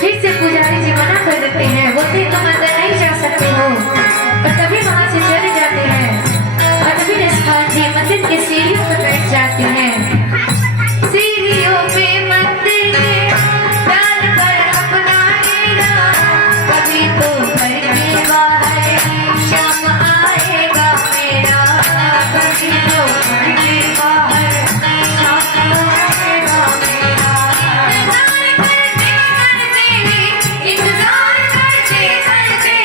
फिर से पुजारी जी मना कर देते हैं, बोलते तुम अंदर नहीं जा सकते हो, और तभी वहां से चले जाते हैं। और तभी रसपाल जी मंदिर के सीढ़ियों पर बैठ जाते हैं। सीढ़ियों पे मंदिर के डाल पर अपना डेरा, कभी तो घर के बाहर शाम आएगा मेरा, कभी तो घर के बाहर शाम आएगा मेरा। इंतजार करते करते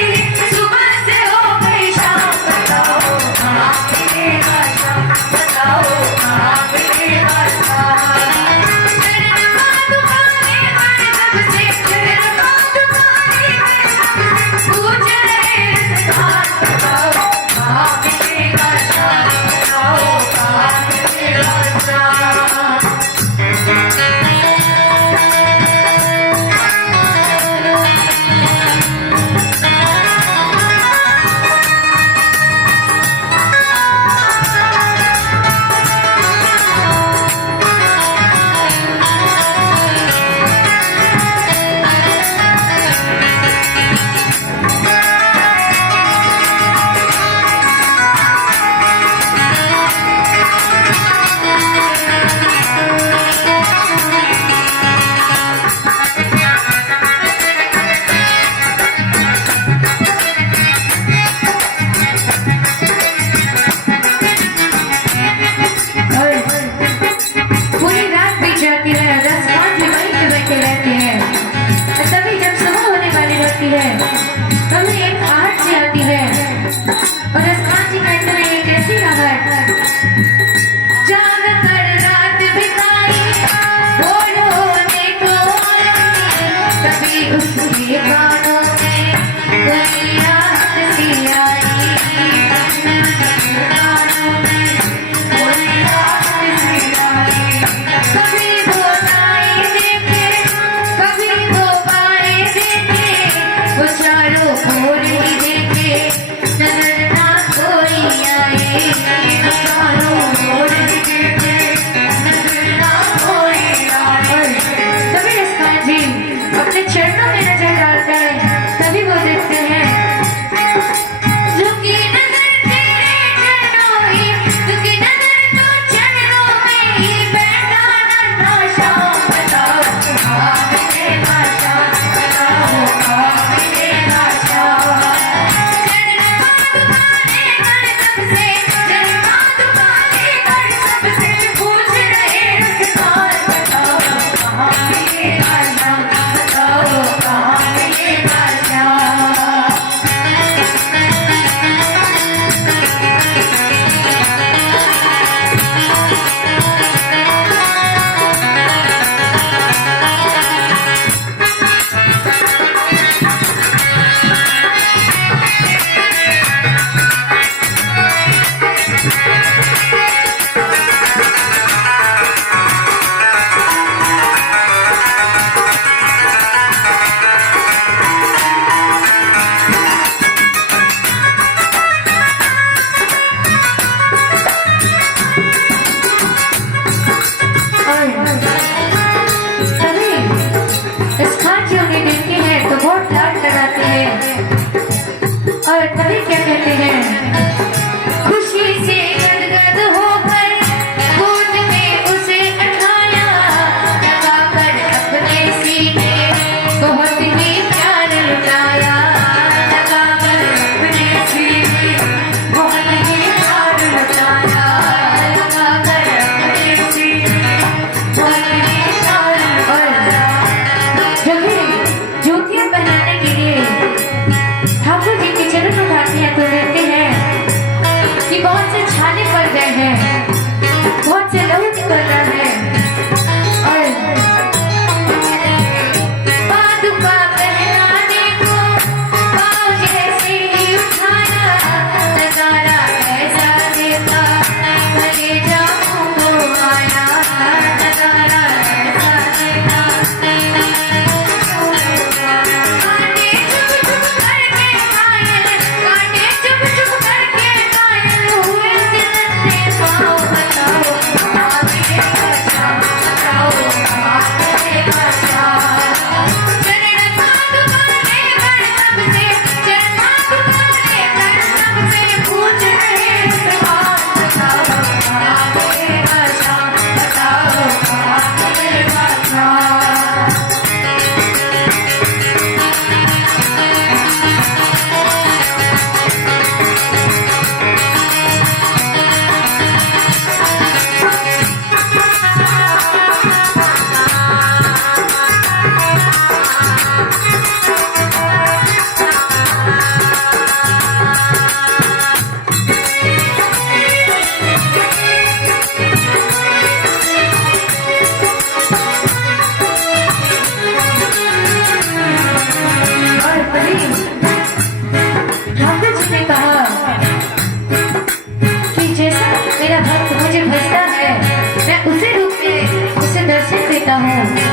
सुबह से हो गई शाम, बताओ कहाँ मिलेगा शाम, बताओ कहाँ मिलेगा शाम। चरण दुकाने पर सबसे, चरण दुकाने पर सबसे पूछ रहे रसदार, बताओ कहाँ मिलेगा शाम, बताओ कहाँ मिलेगा शाम। पूरी रात बीत जाती है, रसपाल जी वहीं पे बैठे रहते हैं। और तभी जब सुबह होने वाली होती है, तभी एक आहट सी आती है, और रसपाल जी कहते हैं ये कैसी आहट। जाग कर रात बिताई, भोर होने को आई, तभी उसके कानों में कोई आहट सी आई, कानों में कोई आहट सी आई। कभी वो दाएं देखे, कभी वो बाएं देखे, वो चारों ओर ही देखे, नजर ना कोई आए, वो चारों ओर ही देखे, नजर ना कोई आए। तभी रसपाल जी अपने चरणों में नजर डालते हैं, तभी वो देखते हैं झुकी नजर तेरे चरणों ही, झुकी नजर तो चरणों में ही बैठा नन्हा श्याम, बताओ कहाँ मिलेगा श्याम, बताओ कहाँ मिलेगा श्याम। चरण दुकाने पर सबसे, चरण दुकाने पर हूँ